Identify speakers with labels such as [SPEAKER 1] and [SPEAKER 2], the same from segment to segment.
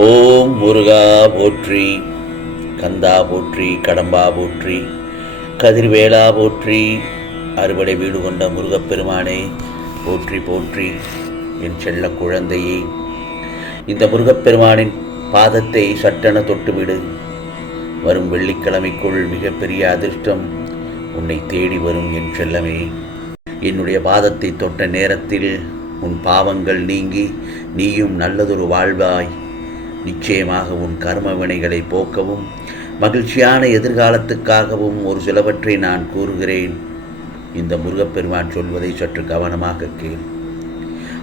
[SPEAKER 1] ஓம் முருகா போற்றி கந்தா போற்றி கடம்பா போற்றி கதிர்வேலா போற்றி அறுவடை வீடு கொண்ட முருகப்பெருமானே போற்றி போற்றி என் செல்ல குழந்தையே. இந்த முருகப்பெருமானின் பாதத்தை சட்டென தொட்டுவிடு. வரும் வெள்ளிக்கிழமைக்குள் மிகப்பெரிய அதிர்ஷ்டம் உன்னை தேடி வரும் என் செல்லமே. என்னுடைய பாதத்தை தொட்ட நேரத்தில் உன் பாவங்கள் நீங்கி நீயும் நல்லதொரு வாழ்வாய். நிச்சயமாக உன் கர்ம வினைகளை போக்கவும் மகிழ்ச்சியான எதிர்காலத்துக்காகவும் ஒரு சிலவற்றை நான் கூறுகிறேன். இந்த முருகப்பெருமான் சொல்வதை சற்று கவனமாக கேள்.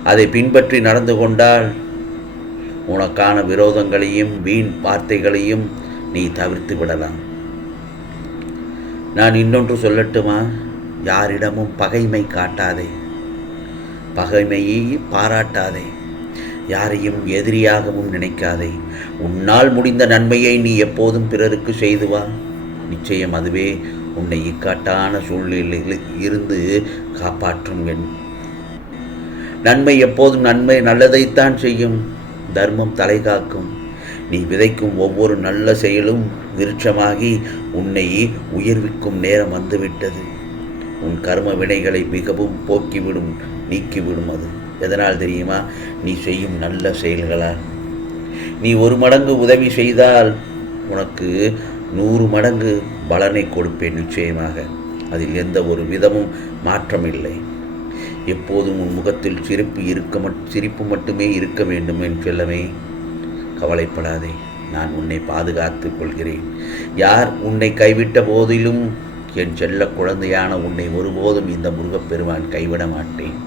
[SPEAKER 1] அதை பின்பற்றி நடந்து கொண்டால் உனக்கான விரோதங்களையும் வீண் வார்த்தைகளையும் நீ தவிர்த்து விடலாம். நான் இன்னொன்று சொல்லட்டுமா? யாரிடமும் பகைமை காட்டாதே. பகைமையை பாராட்டாதே. யாரையும் எதிரியாகவும் நினைக்காதே. உன்னால் முடிந்த நன்மையை நீ எப்போதும் பிறருக்கு செய்து வா. நிச்சயம் அதுவே உன்னை இக்காட்டான சூழ்நிலையில் இருந்து காப்பாற்றும் என் நன்மை எப்போதும் நன்மை நல்லதைத்தான் செய்யும். தர்மம் தலை காக்கும். நீ விதைக்கும் ஒவ்வொரு நல்ல செயலும் விருட்சமாகி உன்னை உயர்விக்கும் நேரம் வந்துவிட்டது. உன் கர்ம வினைகளை மிகவும் போக்கிவிடும் நீக்கிவிடும் அது. எதனால் தெரியுமா? நீ செய்யும் நல்ல செயல்களால் நீ ஒரு மடங்கு உதவி செய்தால் உனக்கு நூறு மடங்கு பலனை கொடுப்பேன் நிச்சயமாக. அதில் எந்த ஒரு விதமும் மாற்றம் இல்லை எப்போதும் உன் முகத்தில் சிரிப்பு இருக்க மட் சிரிப்பு மட்டுமே இருக்க வேண்டும் என் செல்லமே. கவலைப்படாதே நான் உன்னை பாதுகாத்துக் கொள்கிறேன். யார் உன்னை கைவிட்ட போதிலும் என் செல்ல குழந்தையான உன்னை ஒருபோதும் இந்த முருகப்பெருமான் கைவிட மாட்டேன்.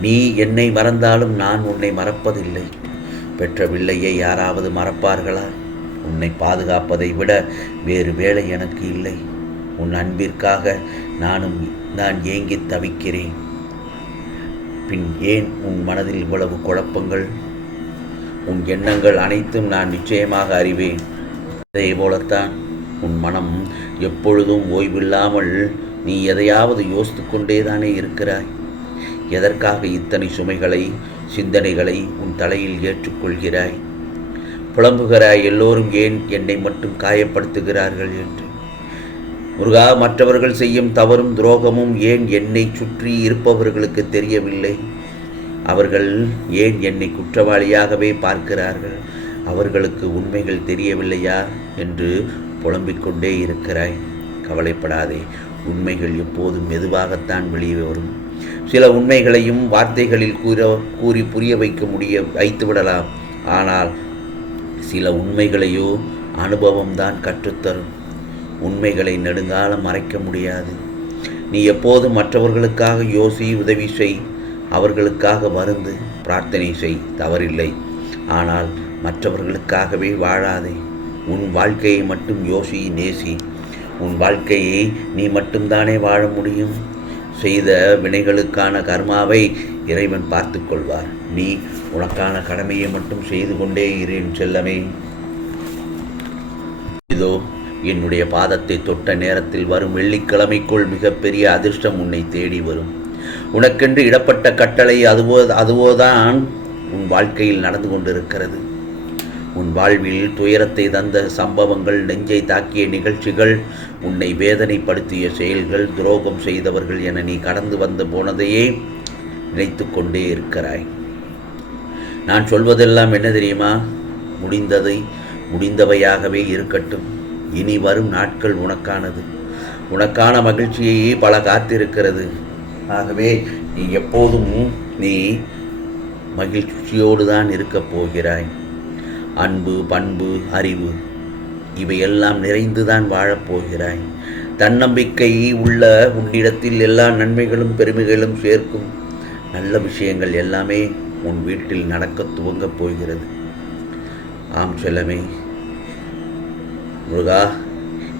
[SPEAKER 1] நீ என்னை மறந்தாலும் நான் உன்னை மறப்பதில்லை. பெற்ற பிள்ளையை யாராவது மறப்பார்களா? உன்னை பாதுகாப்பதை விட வேறு வேலை எனக்கு இல்லை. உன் அன்பிற்காக நானும் நான் ஏங்கி தவிக்கிறேன். பின் ஏன் உன் மனதில் இவ்வளவு குழப்பங்கள்? உன் எண்ணங்கள் அனைத்தும் நான் நிச்சயமாக அறிவேன். அதே போலத்தான் உன் மனம் எப்பொழுதும் ஓய்வில்லாமல் நீ எதையாவது யோசித்து கொண்டேதானே இருக்கிறாய். எதற்காக இத்தனை சுமைகளை சிந்தனைகளை உன் தலையில் ஏற்றுக்கொள்கிறாய்? புலம்புகிறாய் எல்லோரும் ஏன் என்னை மட்டும் காயப்படுத்துகிறார்கள் என்று? முருகா மற்றவர்கள் செய்யும் தவறும் துரோகமும் ஏன் என்னை சுற்றி இருப்பவர்களுக்கு தெரியவில்லை? அவர்கள் ஏன் என்னை குற்றவாளியாகவே பார்க்கிறார்கள்? அவர்களுக்கு உண்மைகள் தெரியவில்லையா என்று புலம்பிக்கொண்டே இருக்கிறாய். கவலைப்படாதே உண்மைகள் எப்போதும் மெதுவாகத்தான் வெளியே வரும். சில உண்மைகளையும் வார்த்தைகளில் கூற கூறி புரிய வைக்க முடிய வைத்து விடலாம். ஆனால் சில உண்மைகளையோ அனுபவம்தான் கற்றுத்தரும். உண்மைகளை நெடுங்காலம் மறைக்க முடியாது. நீ எப்போதும் மற்றவர்களுக்காக யோசி உதவி செய் அவர்களுக்காக மருந்து பிரார்த்தனை செய் தவறில்லை. ஆனால் மற்றவர்களுக்காகவே வாழாதே. உன் வாழ்க்கையை மட்டும் யோசி நேசி. உன் வாழ்க்கையை நீ மட்டும்தானே வாழ முடியும்? செய்த வினைகளுக்கான கர்மாவை இறைவன் பார்த்து கொள்வார். நீ உனக்கான கடமையை மட்டும் செய்து கொண்டே இரு செல்லமே. இதோ என்னுடைய பாதத்தை தொட்ட நேரத்தில் வரும் வெள்ளிக்கிழமைக்குள் மிகப்பெரிய அதிர்ஷ்டம் உன்னை தேடி வரும். உனக்கென்று இடப்பட்ட கட்டளை அதுவோ அதுவோதான் உன் வாழ்க்கையில் நடந்து கொண்டிருக்கிறது. உன் வாழ்வில் துயரத்தை தந்த சம்பவங்கள் நெஞ்சை தாக்கிய நிகழ்ச்சிகள் உன்னை வேதனைப்படுத்திய செயல்கள் துரோகம் செய்தவர்கள் என நீ கடந்து வந்து போனதையே நினைத்து கொண்டே இருக்கிறாய். நான் சொல்வதெல்லாம் என்ன தெரியுமா? முடிந்ததை முடிந்தவையாகவே இருக்கட்டும். இனி வரும் நாட்கள் உனக்கானது. உனக்கான மகிழ்ச்சியையே பல காத்திருக்கிறது. ஆகவே நீ எப்போதும் நீ மகிழ்ச்சியோடு தான் இருக்கப் போகிறாய். அன்பு பண்பு அறிவு இவையெல்லாம் நிறைந்துதான் வாழப்போகிறாய். தன்னம்பிக்கை உள்ள உன்னிடத்தில் எல்லா நன்மைகளும் பெருமைகளும் சேர்க்கும். நல்ல விஷயங்கள் எல்லாமே உன் வீட்டில் நடக்க துவங்கப் போகிறது. ஆம் செல்லமே முருகா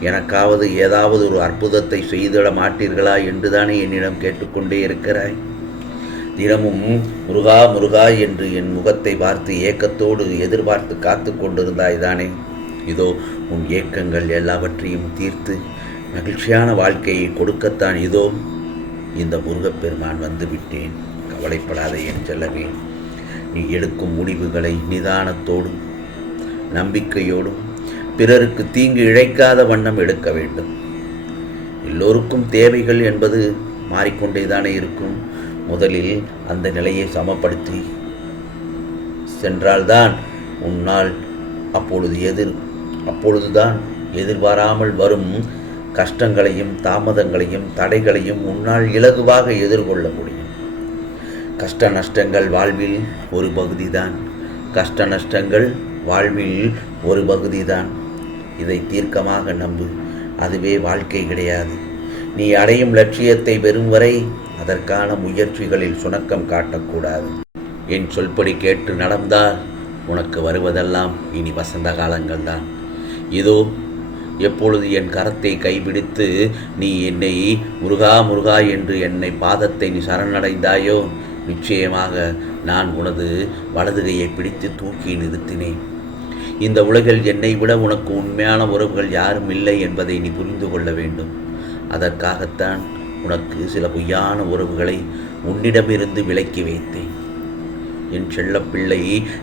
[SPEAKER 1] எனக்காவது ஏதாவது ஒரு அற்புதத்தை செய்திட மாட்டீர்களா என்றுதானே என்னிடம் கேட்டுக்கொண்டே இருக்கிறாய். தினமும் முருகா முருகா என்று என் முகத்தை பார்த்து ஏக்கத்தோடு எதிர்பார்த்து காத்து கொண்டிருந்தாய்தானே இதோ உன் ஏக்கங்கள் எல்லாவற்றையும் தீர்த்து மகிழ்ச்சியான வாழ்க்கையை கொடுக்கத்தான் இதோ. இந்த முருகப்பெருமான் வந்து விட்டேன் கவலைப்படாதே என் செல்லவே நீ எடுக்கும் முடிவுகளை நிதானத்தோடும் நம்பிக்கையோடும் பிறருக்கு தீங்கு இழைக்காத வண்ணம் எடுக்க வேண்டும். எல்லோருக்கும் தேவைகள் என்பது மாறிக்கொண்டேதானே இருக்கும். முதலில் அந்த நிலையை சமப்படுத்தி சென்றால்தான் உன்னால் அப்பொழுது எதிர் அப்பொழுதுதான் எதிர்பாராமல் வரும் கஷ்டங்களையும் தாமதங்களையும் தடைகளையும் உன்னால் இலகுவாக எதிர்கொள்ள முடியும். கஷ்ட நஷ்டங்கள் வாழ்வில் ஒரு பகுதிதான். கஷ்ட நஷ்டங்கள் வாழ்வில் ஒரு பகுதிதான். இதை தீர்க்கமாக நம்பு. அதுவே வாழ்க்கை கிடையாது. நீ அடையும் லட்சியத்தை பெறும் வரை அதற்கான முயற்சிகளில் சுணக்கம் காட்டக்கூடாது. என் சொல்படி கேட்டு நடந்தால் உனக்கு வருவதெல்லாம் இனி வசந்த காலங்கள்தான். இதோ எப்பொழுது என் கரத்தை கைபிடித்து நீ என்னை முருகா முருகா என்று என்னை பாதத்தை நீ சரணடைந்தாயோ நிச்சயமாக நான் உனது வலதுகையை பிடித்து தூக்கி நிறுத்தினேன். இந்த உலகில் என்னை விட உனக்கு உண்மையான உறவுகள் யாரும் இல்லை என்பதை நீ புரிந்து கொள்ள வேண்டும். அதற்காகத்தான் உனக்கு சில பொய்யான உறவுகளை உன்னிடமிருந்து விலக்கி வைத்தேன். என் செல்லப்பிள்ளை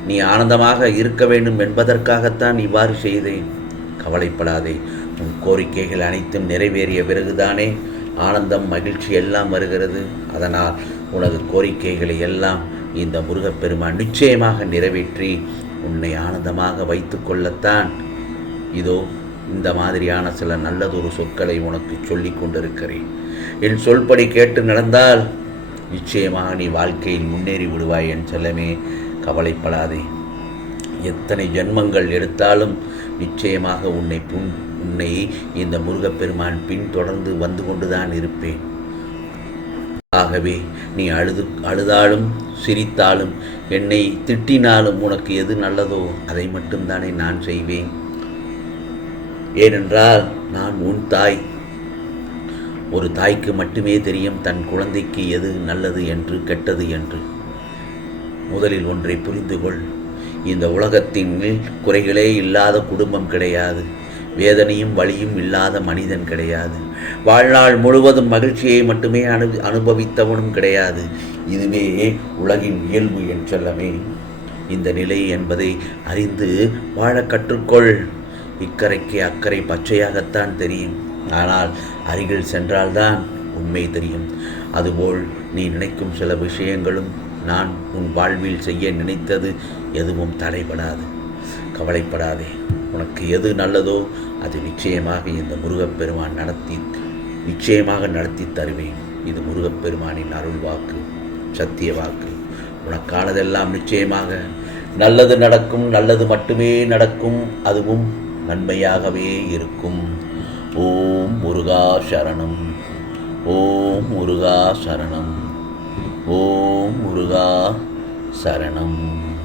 [SPEAKER 1] நீ ஆனந்தமாக இருக்க வேண்டும் என்பதற்காகத்தான் இவ்வாறு செய்தேன். கவலைப்படாதே உன் கோரிக்கைகள் அனைத்தும் நிறைவேறிய பிறகுதானே ஆனந்தம் மகிழ்ச்சி எல்லாம் வருகிறது. அதனால் உனது கோரிக்கைகளை எல்லாம் இந்த முருகப்பெருமான் நிச்சயமாக நிறைவேற்றி உன்னை ஆனந்தமாக வைத்து கொள்ளத்தான். இதோ இந்த மாதிரியான சில நல்லதொரு சொற்களை உனக்கு சொல்லி கொண்டிருக்கிறேன். என் சொல்படி கேட்டு நடந்தால் நிச்சயமாக நீ வாழ்க்கையில் முன்னேறி விடுவாய் என் செல்லமே. கவலைப்படாதே. எத்தனை ஜென்மங்கள் எடுத்தாலும் நிச்சயமாக உன்னை புன் உன்னை இந்த முருகப்பெருமான் பின்தொடர்ந்து வந்து கொண்டுதான் இருப்பேன். ஆகவே நீ அழுது அழுதாலும் சிரித்தாலும் என்னை திட்டினாலும் உனக்கு எது நல்லதோ அதை மட்டும்தானே நான் செய்வேன். ஏனென்றால் நான் உன் தாய். ஒரு தாய்க்கு மட்டுமே தெரியும் தன் குழந்தைக்கு எது நல்லது என்று கெட்டது என்று. முதலில் ஒன்றை புரிந்து கொள் இந்த உலகத்தின் குறைகளே இல்லாத குடும்பம் கிடையாது. வேதனையும் வலியும் இல்லாத மனிதன் கிடையாது. வாழ்நாள் முழுவதும் மகிழ்ச்சியை மட்டுமே அனு அனுபவித்தவனும் கிடையாது. இதுவே உலகின் இயல்பு என் செல்லமே. இந்த நிலை என்பதை அறிந்து வாழ கற்றுக்கொள். இக்கரைக்கு அக்கறை பச்சையாகத்தான் தெரியும். ஆனால் அருகில் சென்றால்தான் உண்மை தெரியும். அதுபோல் நீ நினைக்கும் சில விஷயங்களும் நான் உன் வாழ்வில் செய்ய நினைத்தது எதுவும் தடைபடாது. கவலைப்படாதே. உனக்கு எது நல்லதோ அது நிச்சயமாக இந்த முருகப்பெருமான் நடத்தி நிச்சயமாக நடத்தி தருவேன். இது முருகப்பெருமானின் அருள் வாக்கு சத்திய வாக்கு உனக்கானதெல்லாம் நிச்சயமாக. நல்லது நடக்கும் நல்லது மட்டுமே நடக்கும். அதுவும் நன்மையாகவே இருக்கும். ஓம் முருகா சரணம். ஓம் முருகா சரணம். ஓம் முருகா சரணம்.